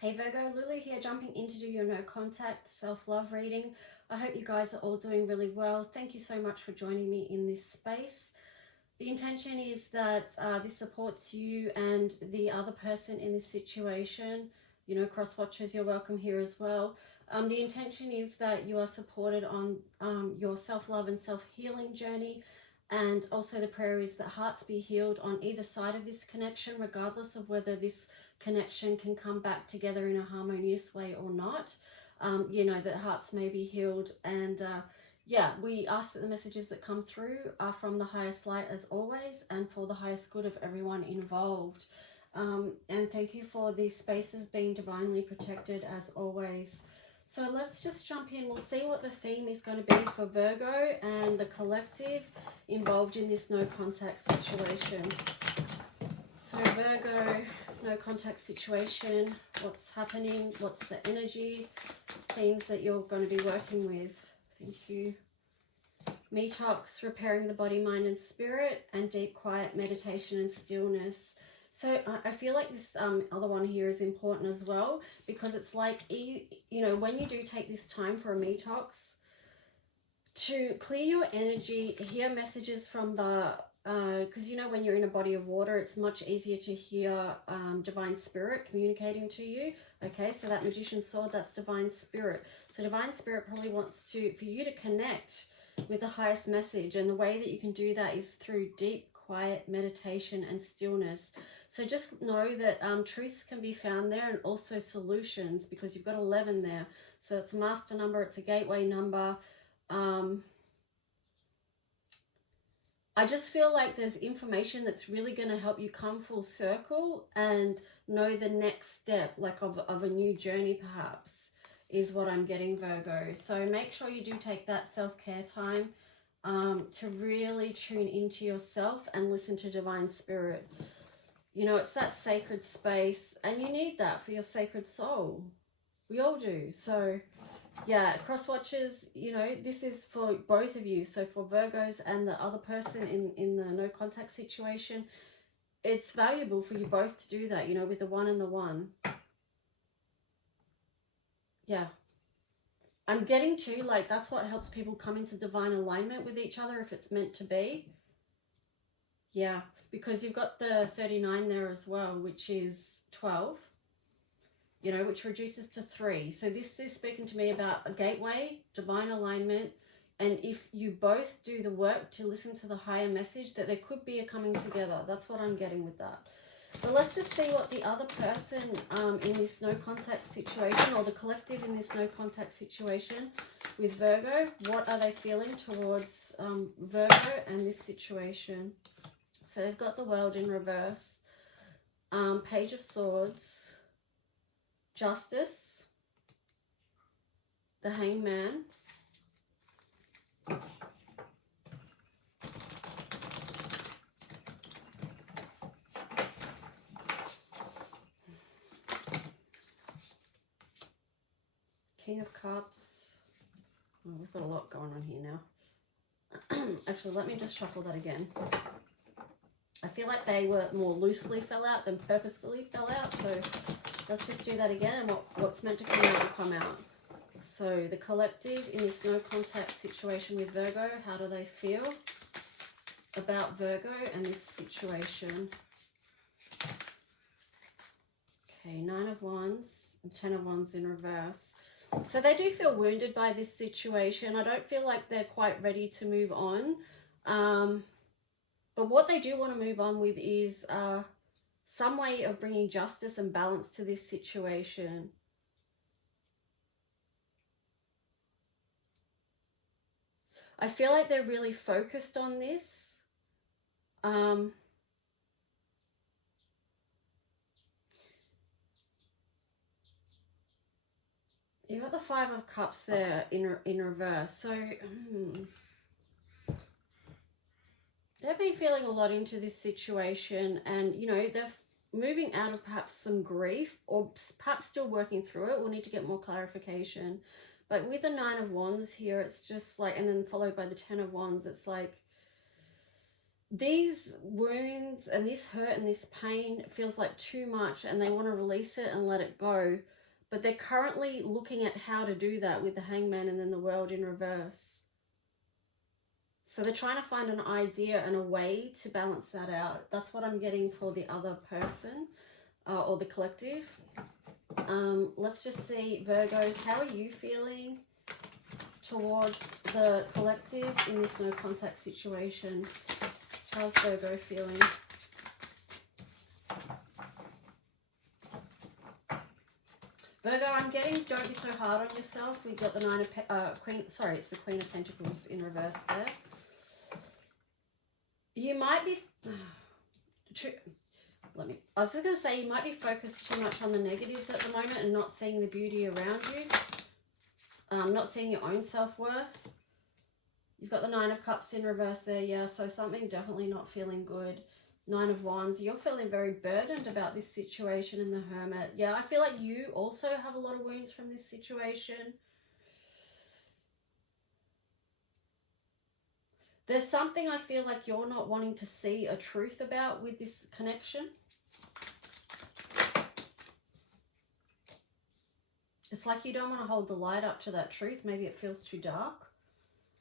Hey Virgo, Lily here, jumping in to do your no contact self-love reading. I hope you guys are all doing really well. Thank you so much for joining me in this space. The intention is that this supports you and the other person in this situation. You know, cross watchers, you're welcome here as well. The intention is that you are supported on your self-love and self-healing journey. And also the prayer is that hearts be healed on either side of this connection, regardless of whether this connection can come back together in a harmonious way or not. You know, that hearts may be healed. And yeah, we ask that the messages that come through are from the highest light as always, and for the highest good of everyone involved. And thank you for these spaces being divinely protected as always. So let's just jump in. We'll see what the theme is going to be for Virgo and the collective involved in this no contact situation. So Virgo, no contact situation, what's happening, what's the energy, themes that you're going to be working with. Thank you. Detox, repairing the body, mind and spirit, and deep quiet meditation and stillness. So I feel like this other one here is important as well, because it's like, you know, when you do take this time for a detox, to clear your energy, hear messages from the, because you know when you're in a body of water, it's much easier to hear divine spirit communicating to you. Okay, so that magician's sword, that's divine spirit. So divine spirit probably wants for you to connect with the highest message, and the way that you can do that is through deep quiet meditation and stillness. So just know that truths can be found there, and also solutions, because you've got 11 there. So it's a master number, it's a gateway number. I just feel like there's information that's really going to help you come full circle and know the next step, like of a new journey perhaps, is what I'm getting, Virgo. So make sure you do take that self-care time to really tune into yourself and listen to divine spirit. You know, it's that sacred space, and you need that for your sacred soul. We all do. So yeah, cross watchers, you know, this is for both of you. So for Virgos and the other person in the no contact situation, it's valuable for you both to do that, you know, with the one and the one. Yeah. I'm getting to, like, that's what helps people come into divine alignment with each other if it's meant to be. Yeah, because you've got the 39 there as well, which is 12, you know, which reduces to 3. So this is speaking to me about a gateway, divine alignment, and if you both do the work to listen to the higher message, that there could be a coming together. That's what I'm getting with that. But let's just see what the other person in this no contact situation, or the collective in this no contact situation with Virgo, what are they feeling towards Virgo and this situation? So they've got the World in reverse, Page of Swords, Justice, the Hangman, King of Cups. Oh, we've got a lot going on here now. Actually, let me just shuffle that again. I feel like they were more loosely fell out than purposefully fell out. So let's just do that again, and what's meant to come out will come out. So the collective in this no contact situation with Virgo, how do they feel about Virgo and this situation? Okay, 9 of Wands and 10 of Wands in reverse. So they do feel wounded by this situation. I don't feel like they're quite ready to move on. But what they do want to move on with is some way of bringing justice and balance to this situation. I feel like they're really focused on this. You've got the 5 of Cups there in reverse. So they've been feeling a lot into this situation, and, you know, they're moving out of perhaps some grief, or perhaps still working through it. We'll need to get more clarification. But with the 9 of Wands here, it's just like, and then followed by the 10 of Wands, it's like, these wounds and this hurt and this pain feels like too much, and they want to release it and let it go. But they're currently looking at how to do that with the Hangman and then the World in reverse. So they're trying to find an idea and a way to balance that out. That's what I'm getting for the other person or the collective. Let's just see, Virgos, how are you feeling towards the collective in this no contact situation? How's Virgo feeling? Virgo, I'm getting don't be so hard on yourself. We've got the it's the Queen of Pentacles in reverse there. You might be, I was just going to say, you might be focused too much on the negatives at the moment and not seeing the beauty around you. Not seeing your own self-worth. You've got the Nine of Cups in reverse there, yeah, so something definitely not feeling good. Nine of Wands, you're feeling very burdened about this situation in the Hermit. Yeah, I feel like you also have a lot of wounds from this situation. There's something I feel like you're not wanting to see a truth about with this connection. It's like you don't want to hold the light up to that truth. Maybe it feels too dark.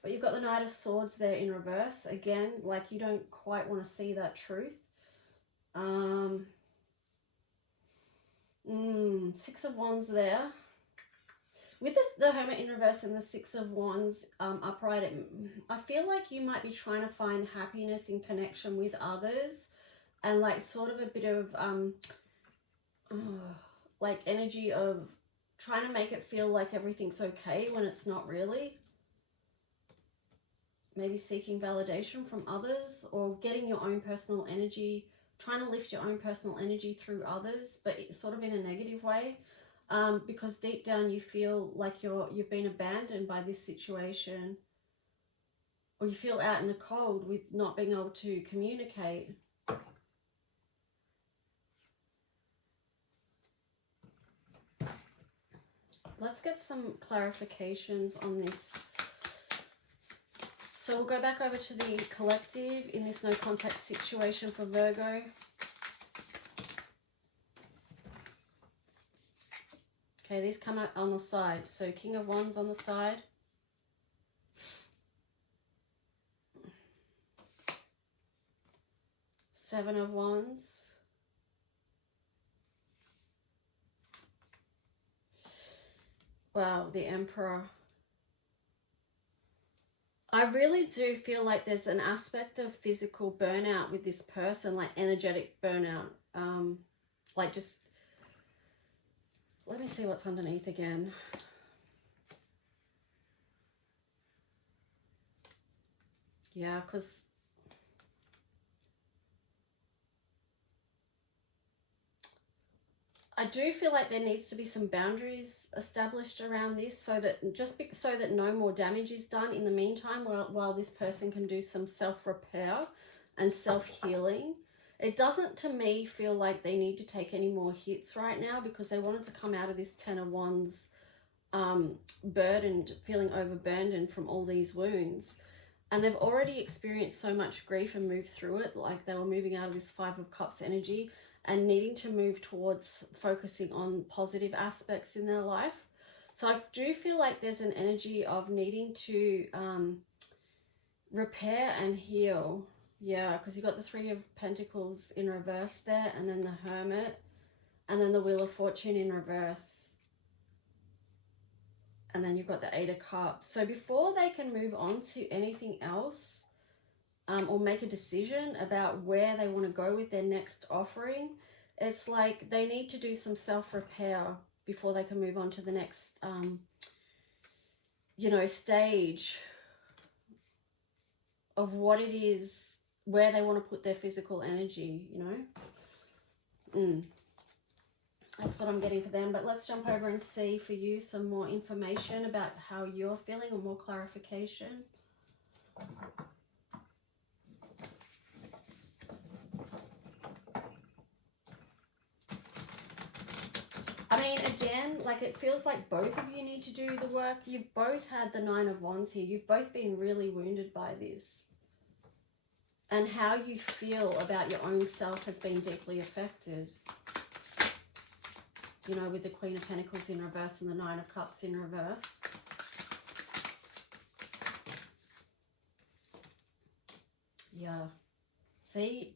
But you've got the Knight of Swords there in reverse. Again, like you don't quite want to see that truth. Six of Wands there. With the Hermit in reverse and the Six of Wands upright, I feel like you might be trying to find happiness in connection with others. And like sort of a bit of like energy of trying to make it feel like everything's okay when it's not really. Maybe seeking validation from others or getting your own personal energy, trying to lift your own personal energy through others, but sort of in a negative way, because deep down you feel like you've been abandoned by this situation, or you feel out in the cold with not being able to communicate. Let's get some clarifications on this. So we'll go back over to the collective in this no contact situation for Virgo. Okay, these come out on the side. So King of Wands on the side. Seven of Wands. Wow, the Emperor. I really do feel like there's an aspect of physical burnout with this person, like energetic burnout. Like just, let me see what's underneath again. Yeah, because I do feel like there needs to be some boundaries established around this so that so that no more damage is done in the meantime while this person can do some self-repair and self-healing. It doesn't, to me, feel like they need to take any more hits right now because they wanted to come out of this Ten of Wands burdened, feeling overburdened from all these wounds. And they've already experienced so much grief and moved through it, like they were moving out of this Five of Cups energy and needing to move towards focusing on positive aspects in their life. So I do feel like there's an energy of needing to repair and heal. Yeah, because you've got the Three of Pentacles in reverse there, and then the Hermit, and then the Wheel of Fortune in reverse. And then you've got the Eight of Cups. So before they can move on to anything else, or make a decision about where they want to go with their next offering, it's like they need to do some self-repair before they can move on to the next, you know, stage of what it is, where they want to put their physical energy, you know. That's what I'm getting for them. But let's jump over and see for you some more information about how you're feeling or more clarification. I mean, again, like it feels like both of you need to do the work. You've both had the Nine of Wands here. You've both been really wounded by this. And how you feel about your own self has been deeply affected. You know, with the Queen of Pentacles in reverse and the Nine of Cups in reverse. Yeah. See?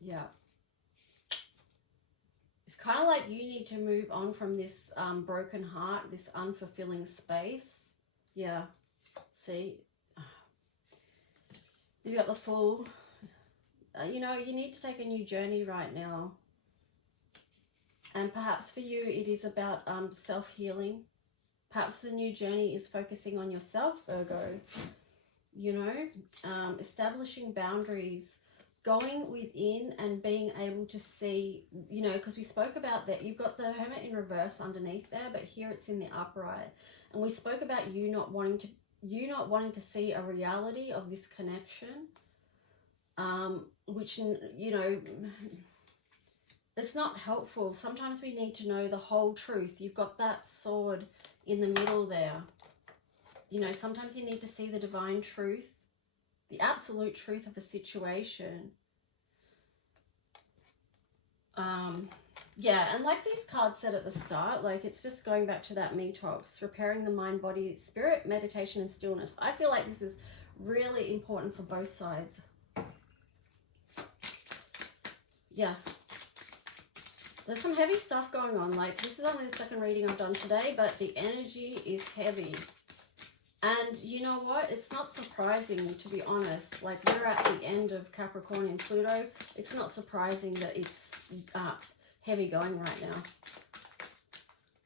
Yeah. It's kind of like you need to move on from this broken heart, this unfulfilling space. Yeah. See? You got the Fool. You know, you need to take a new journey right now. And perhaps for you, it is about self-healing. Perhaps the new journey is focusing on yourself, Virgo. You know, establishing boundaries, going within and being able to see, you know, because we spoke about that. You've got the Hermit in reverse underneath there, but here it's in the upright. And we spoke about you not wanting to see a reality of this connection, which, you know, it's not helpful. Sometimes we need to know the whole truth. You've got that sword in the middle there. You know, sometimes you need to see the divine truth, the absolute truth of a situation. Yeah, and like these cards said at the start, like it's just going back to that me talks, repairing the mind, body, spirit, meditation, and stillness. I feel like this is really important for both sides. Yeah. There's some heavy stuff going on. Like, this is only the second reading I've done today, but the energy is heavy. And you know what? It's not surprising, to be honest. Like, we're at the end of Capricorn and Pluto. It's not surprising that it's heavy going right now.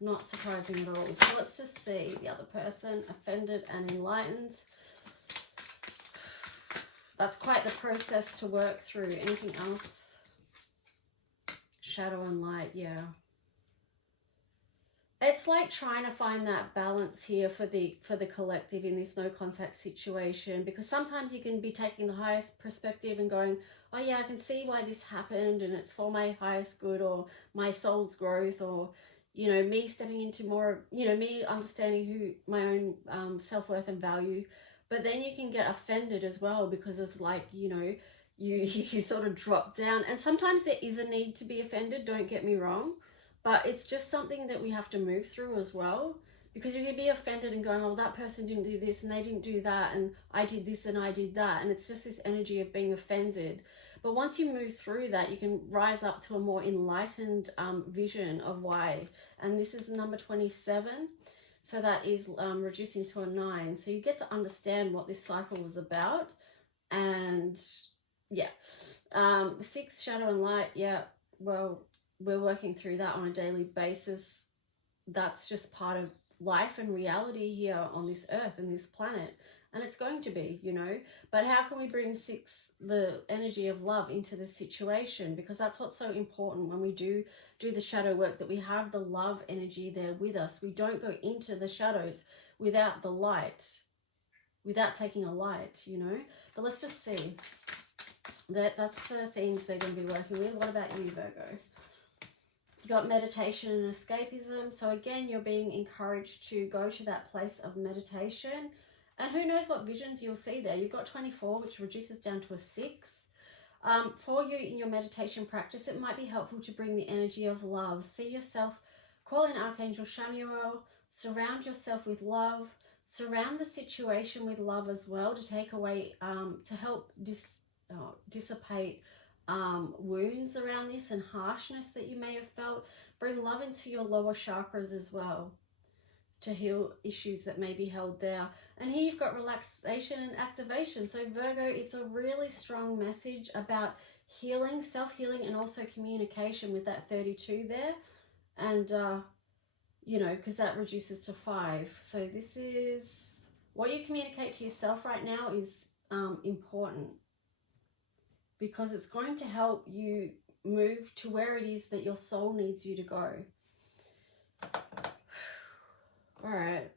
Not surprising at all. So let's just see the other person. Offended and enlightened. That's quite the process to work through. Anything else? Shadow and light, yeah. It's like trying to find that balance here for the collective in this no contact situation, because sometimes you can be taking the highest perspective and going, oh yeah, I can see why this happened and it's for my highest good or my soul's growth, or, you know, me stepping into more, you know, me understanding who my own self-worth and value. But then you can get offended as well because of, like, you know, you sort of drop down. And sometimes there is a need to be offended, don't get me wrong. But it's just something that we have to move through as well. Because you can be offended and going, oh, that person didn't do this and they didn't do that and I did this and I did that. And it's just this energy of being offended. But once you move through that, you can rise up to a more enlightened vision of why. And this is number 27. So that is reducing to a 9. So you get to understand what this cycle was about. And yeah. 6, shadow and light. Yeah, well, we're working through that on a daily basis. That's just part of life and reality here on this earth and this planet. And it's going to be, you know. But how can we bring 6, the energy of love, into this situation? Because that's what's so important when we do the shadow work, that we have the love energy there with us. We don't go into the shadows without the light, without taking a light, you know. But let's just see. That's the themes they're going to be working with. What about you, Virgo? You got meditation and escapism. So again, you're being encouraged to go to that place of meditation. And who knows what visions you'll see there. You've got 24, which reduces down to a 6. For you in your meditation practice, it might be helpful to bring the energy of love. See yourself, call in Archangel Chamuel, surround yourself with love, surround the situation with love as well, to take away, to help dissipate wounds around this and harshness that you may have felt. Bring love into your lower chakras as well to heal issues that may be held there. And here you've got relaxation and activation. So Virgo, it's a really strong message about healing, self-healing, and also communication with that 32 there. And, you know, because that reduces to 5. So this is what you communicate to yourself right now is important, because it's going to help you move to where it is that your soul needs you to go. All right.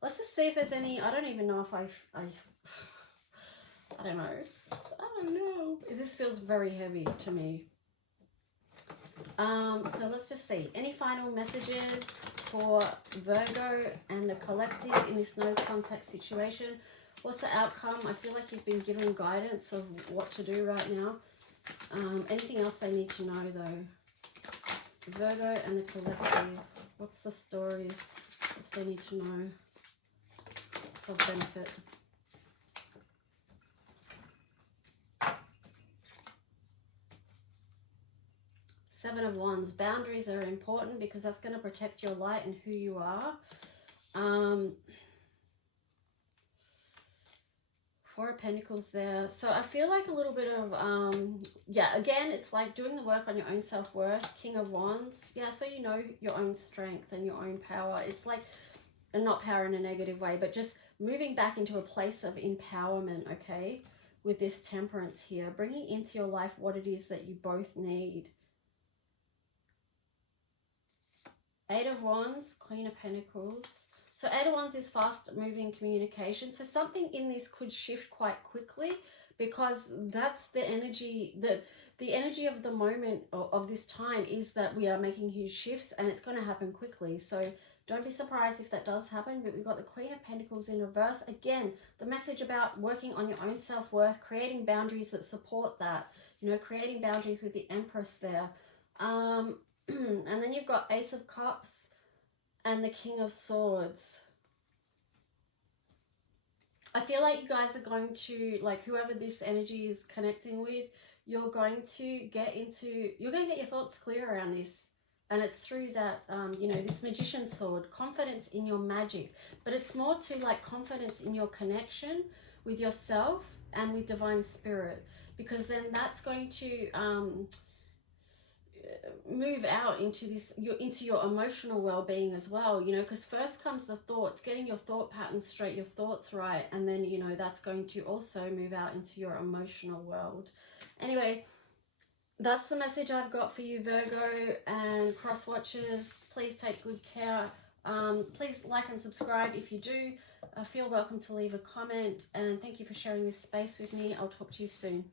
Let's just see if there's any. I don't even know if I don't know. I don't know. This feels very heavy to me. So let's just see. Any final messages for Virgo and the collective in this no contact situation. What's the outcome? I feel like you've been given guidance of what to do right now. Anything else they need to know though? Virgo and the collective. What's the story if they need to know? What's of benefit? Seven of Wands. Boundaries are important because that's going to protect your light and who you are. Four of Pentacles there. So I feel like a little bit of, yeah, again, it's like doing the work on your own self-worth. King of Wands. Yeah, so you know your own strength and your own power. It's like, and not power in a negative way, but just moving back into a place of empowerment, okay, with this Temperance here. Bringing into your life what it is that you both need. Eight of Wands, Queen of Pentacles. So Eight of Wands is fast-moving communication. So something in this could shift quite quickly because that's the energy, the energy of the moment of this time is that we are making huge shifts and it's going to happen quickly. So don't be surprised if that does happen. But we've got the Queen of Pentacles in reverse. Again, the message about working on your own self-worth, creating boundaries that support that. You know, creating boundaries with the Empress there. And then you've got Ace of Cups and the King of Swords. I feel like you guys are going to, like, whoever this energy is connecting with, you're going to get your thoughts clear around this. And it's through that, you know, this Magician's sword, confidence in your magic. But it's more to, like, confidence in your connection with yourself and with Divine Spirit. Because then that's going to move out into this, into your emotional well-being as well, you know, because first comes the thoughts, getting your thought patterns straight, your thoughts right, and then, you know, that's going to also move out into your emotional world. Anyway, that's the message I've got for you, Virgo and cross watchers. Please take good care. Please like and subscribe if you do. Feel welcome to leave a comment, and thank you for sharing this space with me. I'll talk to you soon.